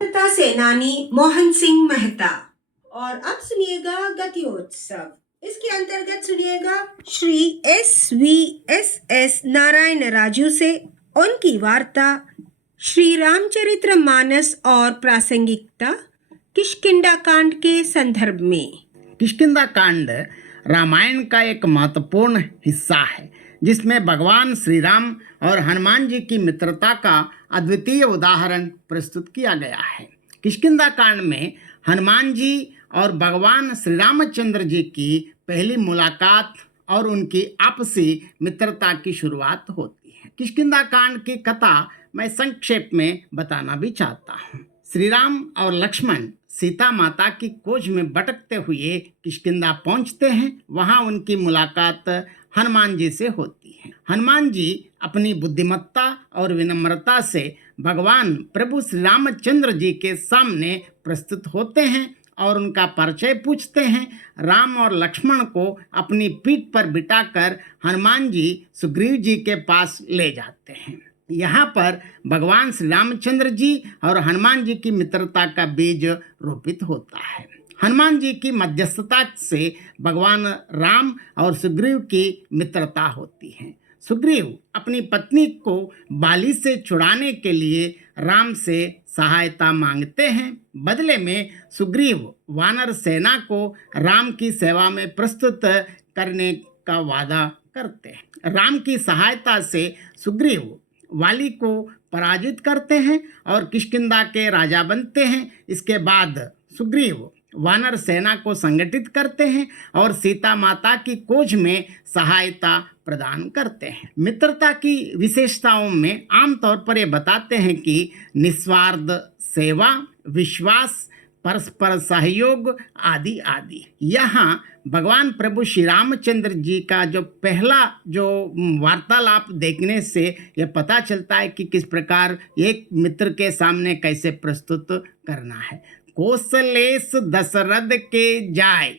स्वतंत्रता सेनानी मोहन सिंह मेहता। और अब सुनिएगा गतियोत्सव। इसके अंतर्गत सुनिएगा श्री एस नारायण राजू से उनकी वार्ता श्री रामचरित्र मानस और प्रासंगिकता किष्किंधा कांड के संदर्भ में। किष्किंधा कांड रामायण का एक महत्वपूर्ण हिस्सा है जिसमें भगवान श्री राम और हनुमान जी की मित्रता का अद्वितीय उदाहरण प्रस्तुत किया गया है। किष्किंधा कांड में हनुमान जी और भगवान श्री रामचंद्र जी की पहली मुलाकात और उनकी आपसी मित्रता की शुरुआत होती है। किष्किंधा कांड की कथा मैं संक्षेप में बताना भी चाहता हूँ। श्री राम और लक्ष्मण सीता माता की खोज में भटकते हुए किष्किंधा पहुंचते हैं। वहां उनकी मुलाकात हनुमान जी से होती है। हनुमान जी अपनी बुद्धिमत्ता और विनम्रता से भगवान प्रभु श्री रामचंद्र जी के सामने प्रस्तुत होते हैं और उनका परिचय पूछते हैं। राम और लक्ष्मण को अपनी पीठ पर बिठाकर हनुमान जी सुग्रीव जी के पास ले जाते हैं। यहाँ पर भगवान श्री रामचंद्र जी और हनुमान जी की मित्रता का बीज रोपित होता है। हनुमान जी की मध्यस्थता से भगवान राम और सुग्रीव की मित्रता होती है। सुग्रीव अपनी पत्नी को बाली से छुड़ाने के लिए राम से सहायता मांगते हैं। बदले में सुग्रीव वानर सेना को राम की सेवा में प्रस्तुत करने का वादा करते हैं। राम की सहायता से सुग्रीव वाली को पराजित करते हैं और किष्किंधा के राजा बनते हैं। इसके बाद सुग्रीव वानर सेना को संगठित करते हैं और सीता माता की खोज में सहायता प्रदान करते हैं। मित्रता की विशेषताओं में आमतौर पर ये बताते हैं कि निस्वार्थ सेवा, विश्वास, परस्पर सहयोग आदि आदि। यहाँ भगवान प्रभु श्री रामचंद्र जी का जो पहला वार्तालाप देखने से यह पता चलता है कि किस प्रकार एक मित्र के सामने कैसे प्रस्तुत करना है। कौशलेश दशरथ के जाय,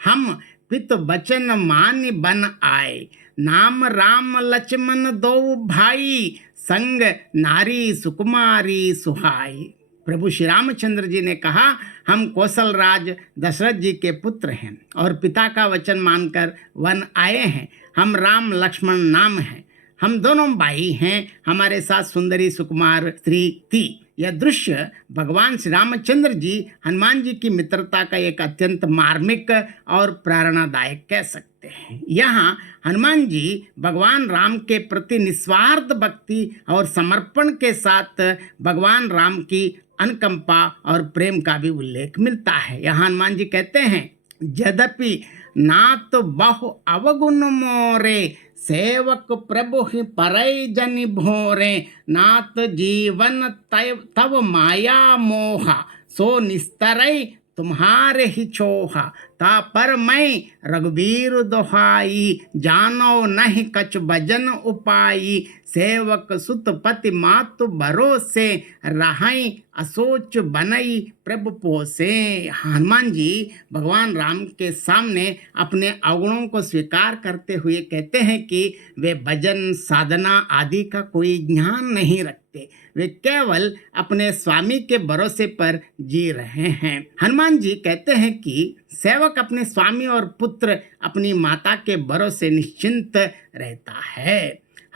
हम पित वचन मान बन आए। नाम राम लक्ष्मण दो भाई, संग नारी सुकुमारी सुहाई। प्रभु श्री रामचंद्र जी ने कहा, हम कौशल राज दशरथ जी के पुत्र हैं और पिता का वचन मानकर वन आए हैं। हम राम लक्ष्मण नाम हैं, हम दोनों भाई हैं। हमारे साथ सुंदरी सुकुमार स्त्री थी। यह दृश्य भगवान श्री रामचंद्र जी हनुमान जी की मित्रता का एक अत्यंत मार्मिक और प्रेरणादायक कह सकते हैं। यहाँ हनुमान जी भगवान राम के प्रति निस्वार्थ भक्ति और समर्पण के साथ भगवान राम की अनुकंपा और प्रेम का भी उल्लेख मिलता है। यहाँ हनुमान जी कहते हैं, यद्यपि नात बहु अवगुण मोरे, सेवक प्रभु ही परय जनि भोरे। नात जीवन तव माया मोहा, सो निस्तरय तुम्हारे ही छोहा। ता पर मैं रघुबीर दोहाई, जानो नहीं कछ भजन उपाई। सेवक सुत पति मातु भरोसे, रहाई असोच बनई प्रभु पोसे। हनुमान जी भगवान राम के सामने अपने अवगुणों को स्वीकार करते हुए कहते हैं कि वे भजन साधना आदि का कोई ज्ञान नहीं रखते। वे केवल अपने स्वामी के भरोसे पर जी रहे हैं। हनुमान जी कहते हैं कि सेवक अपने स्वामी और पुत्र अपनी माता के भरोसे निश्चिंत रहता है।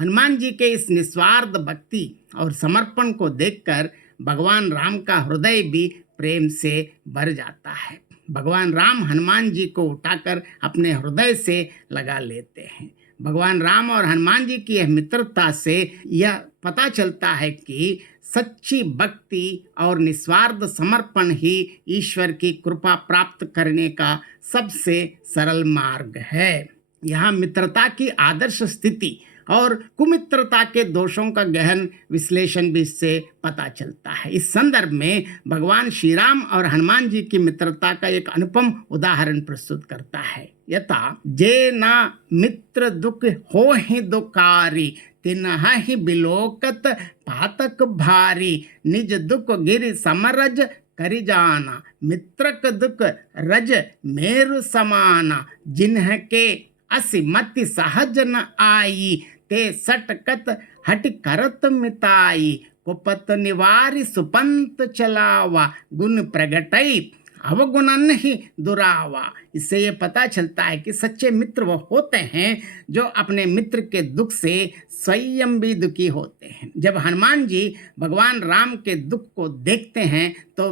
हनुमान जी के इस निस्वार्थ भक्ति और समर्पण को देखकर भगवान राम का हृदय भी प्रेम से भर जाता है। भगवान राम हनुमान जी को उठाकर अपने हृदय से लगा लेते हैं। भगवान राम और हनुमान जी की यह मित्रता से यह पता चलता है कि सच्ची भक्ति और निस्वार्थ समर्पण ही ईश्वर की कृपा प्राप्त करने का सबसे सरल मार्ग है। यहाँ मित्रता की आदर्श स्थिति और कुमित्रता के दोषों का गहन विश्लेषण भी इससे पता चलता है। इस संदर्भ में भगवान श्री राम और हनुमान जी की मित्रता का एक अनुपम उदाहरण प्रस्तुत करता है। यथा जे ना मित्र दुख हो ही दुकारी, तिन्ह ही बिलोकत पातक भारी। निज दुख गिर समरज करि जाना, मित्रक दुख रज मेरु समाना। जिन्ह के असिमति सहज न आई, ते सटकत हट करत मिताई। कुपत निवारि सुपंत चलावा गुण प्रगटई अवगुणन ही दुरावा। इससे ये पता चलता है कि सच्चे मित्र वो होते हैं जो अपने मित्र के दुख से स्वयं भी दुखी होते हैं। जब हनुमान जी भगवान राम के दुख को देखते हैं तो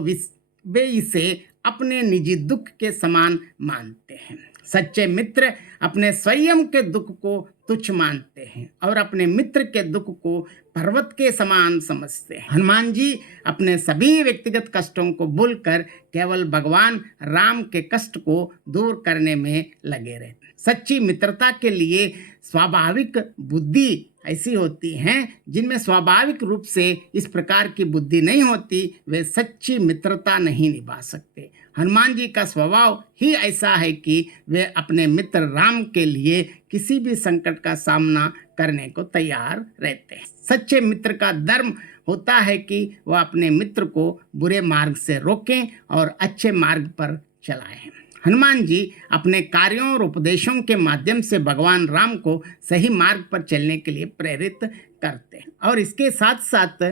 वे इसे अपने निजी दुख के समान मानते हैं। सच्चे मित्र अपने स्वयं के दुख को तुच्छ मानते हैं और अपने मित्र के दुख को पर्वत के समान समझते हैं। हनुमान जी अपने सभी व्यक्तिगत कष्टों को भूलकर केवल भगवान राम के कष्ट को दूर करने में लगे रहते हैं। सच्ची मित्रता के लिए स्वाभाविक बुद्धि ऐसी होती हैं जिनमें स्वाभाविक रूप से इस प्रकार की बुद्धि नहीं होती, वे सच्ची मित्रता नहीं निभा सकते। हनुमान जी का स्वभाव ही ऐसा है कि वे अपने मित्र राम के लिए किसी भी संकट का सामना करने को तैयार रहते हैं। सच्चे मित्र का धर्म होता है कि वह अपने मित्र को बुरे मार्ग से रोकें और अच्छे मार्ग पर चलाएं। हनुमान जी अपने कार्यों और उपदेशों के माध्यम से भगवान राम को सही मार्ग पर चलने के लिए प्रेरित करते हैं और इसके साथ साथ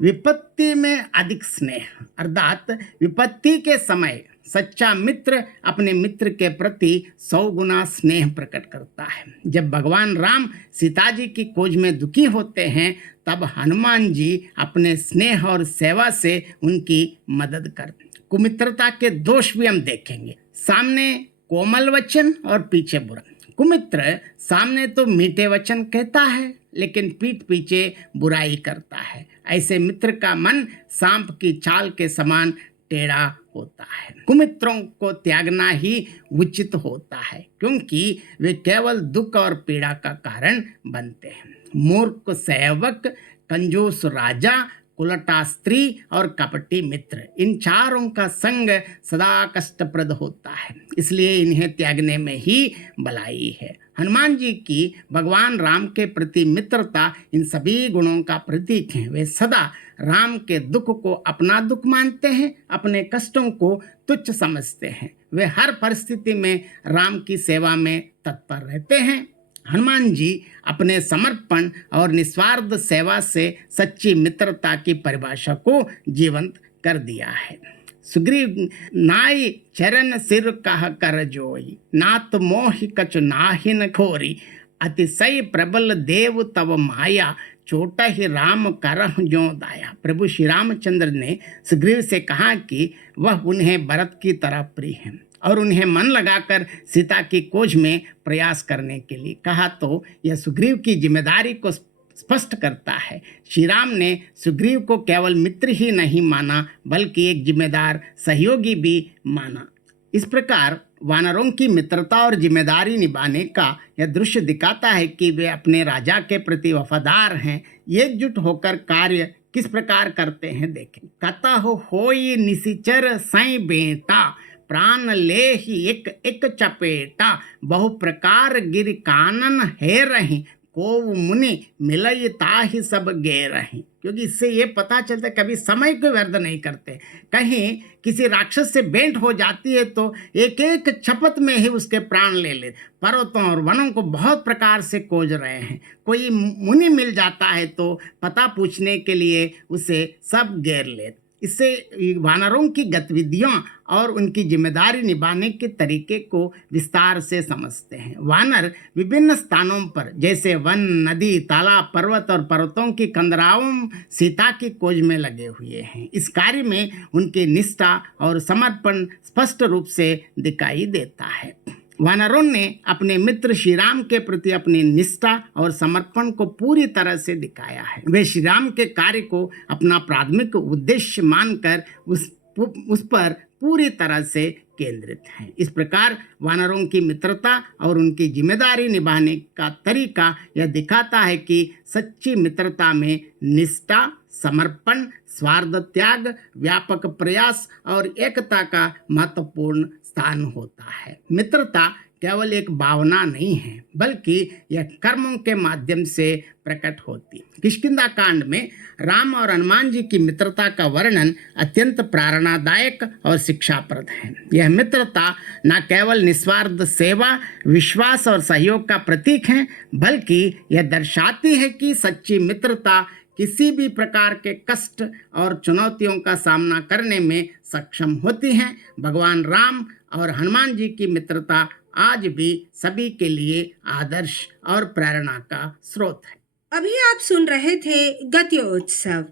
विपत्ति में अधिक स्नेह, अर्थात विपत्ति के समय सच्चा मित्र अपने मित्र के प्रति 100 गुना स्नेह प्रकट करता है। जब भगवान राम सीता जी की खोज में दुखी होते हैं तब हनुमान जी अपने स्नेह और सेवा से उनकी मदद करते हैं। कुमित्रता के दोष भी हम देखेंगे। सामने कोमल वचन और पीछे बुरा। कुमित्र सामने तो मीठे वचन कहता है लेकिन पीठ पीछे बुराई करता है। ऐसे मित्र का मन सांप की चाल के समान टेढ़ा होता है। कुमित्रों को त्यागना ही उचित होता है क्योंकि वे केवल दुख और पीड़ा का कारण बनते हैं। मूर्ख सेवक, कंजूस राजा, कुलटा स्त्री और कपटी मित्र, इन चारों का संग सदा कष्टप्रद होता है, इसलिए इन्हें त्यागने में ही भलाई है। हनुमान जी की भगवान राम के प्रति मित्रता इन सभी गुणों का प्रतीक है। वे सदा राम के दुख को अपना दुख मानते हैं, अपने कष्टों को तुच्छ समझते हैं। वे हर परिस्थिति में राम की सेवा में तत्पर रहते हैं। हनुमान जी अपने समर्पण और निस्वार्थ सेवा से सच्ची मित्रता की परिभाषा को जीवंत कर दिया है। सुग्रीव नाई चरण सिर कह कर जोई, नात मोहि कछु नाहिन खोरी, अतिशय प्रबल देव तव माया, छोटा ही राम करह जो दाया। प्रभु श्री रामचंद्र ने सुग्रीव से कहा कि वह उन्हें भरत की तरह प्रिय है और उन्हें मन लगाकर सीता की खोज में प्रयास करने के लिए कहा, तो यह सुग्रीव की जिम्मेदारी को स्पष्ट करता है। श्री राम ने सुग्रीव को केवल मित्र ही नहीं माना बल्कि एक जिम्मेदार सहयोगी भी माना। इस प्रकार वानरों की मित्रता और जिम्मेदारी निभाने का यह दृश्य दिखाता है कि वे अपने राजा के प्रति वफादार हैं। एकजुट होकर कार्य किस प्रकार करते हैं देखें। कथा होई निशिचर सै बेटा, प्राण ले ही एक एक चपेटा, बहु प्रकार गिर कानन है रही, को मुनि मिलई ताहि सब गे रही। क्योंकि इससे ये पता चलता है कभी समय को व्यर्थ नहीं करते। कहीं किसी राक्षस से भेंट हो जाती है तो एक एक शपथ में ही उसके प्राण ले लेते। पर्वतों और वनों को बहुत प्रकार से खोज रहे हैं, कोई मुनि मिल जाता है तो पता पूछने के लिए उसे सब घेर लेते। इससे वानरों की गतिविधियों और उनकी जिम्मेदारी निभाने के तरीके को विस्तार से समझते हैं। वानर विभिन्न स्थानों पर जैसे वन, नदी, तालाब, पर्वत और पर्वतों की कंदराओं सीता की खोज में लगे हुए हैं। इस कार्य में उनकी निष्ठा और समर्पण स्पष्ट रूप से दिखाई देता है। वानरों ने अपने मित्र श्री राम के प्रति अपनी निष्ठा और समर्पण को पूरी तरह से दिखाया है। वे श्री राम के कार्य को अपना प्राथमिक उद्देश्य मानकर उस पर पूरी तरह से केंद्रित हैं। इस प्रकार वानरों की मित्रता और उनकी जिम्मेदारी निभाने का तरीका यह दिखाता है कि सच्ची मित्रता में निष्ठा, समर्पण, स्वार्थ त्याग, व्यापक प्रयास और एकता का महत्वपूर्ण स्थान होता है। मित्रता केवल एक भावना नहीं है बल्कि यह कर्मों के माध्यम से प्रकट होती है। किष्किंधा कांड में राम और हनुमान जी की मित्रता का वर्णन अत्यंत प्रेरणादायक और शिक्षाप्रद है। यह मित्रता न केवल निस्वार्थ सेवा, विश्वास और सहयोग का प्रतीक है बल्कि यह दर्शाती है कि सच्ची मित्रता किसी भी प्रकार के कष्ट और चुनौतियों का सामना करने में सक्षम होती हैं। भगवान राम और हनुमान जी की मित्रता आज भी सभी के लिए आदर्श और प्रेरणा का स्रोत है। अभी आप सुन रहे थे गत्योत्सव।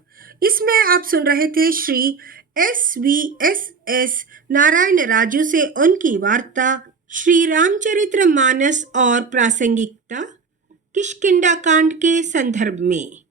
इसमें आप सुन रहे थे श्री SVSS नारायण राजू से उनकी वार्ता श्री रामचरित्र मानस और प्रासंगिकता किष्किंधा कांड के संदर्भ में।